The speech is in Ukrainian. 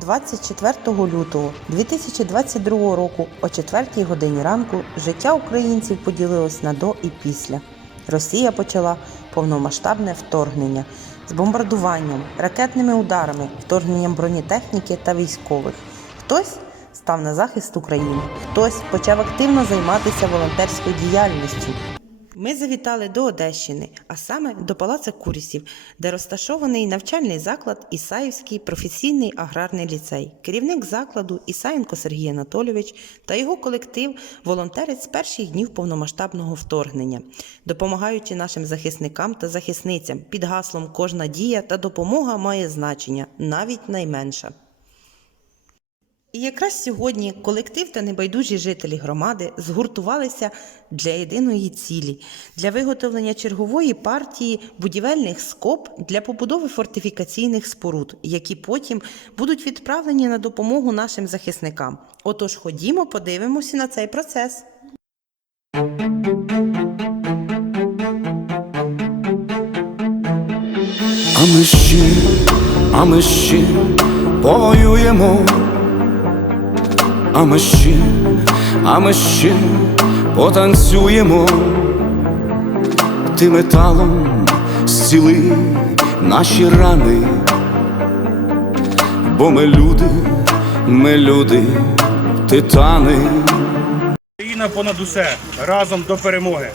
24 лютого 2022 року о 4 годині ранку життя українців поділилось на до і після. Росія почала повномасштабне вторгнення з бомбардуванням, ракетними ударами, вторгненням бронетехніки та військових. Хтось став на захист України, хтось почав активно займатися волонтерською діяльністю. Ми завітали до Одещини, а саме до Палаца Курісів, де розташований навчальний заклад Ісаївський професійний аграрний ліцей. Керівник закладу Ісаєнко Сергій Анатолійович та його колектив волонтерить з перших днів повномасштабного вторгнення, допомагаючи нашим захисникам та захисницям під гаслом Кожна дія та допомога має значення, навіть найменша. І якраз сьогодні колектив та небайдужі жителі громади згуртувалися для єдиної цілі для виготовлення чергової партії будівельних скоб для побудови фортифікаційних споруд, які потім будуть відправлені на допомогу нашим захисникам. Отож, ходімо, подивимося на цей процес. А ми ще, а ми ще повоюємо, а ми ще, а ми ще потанцюємо, ти металом зціли наші рани, бо ми люди, ми люди, титани. Україна понад усе разом до перемоги.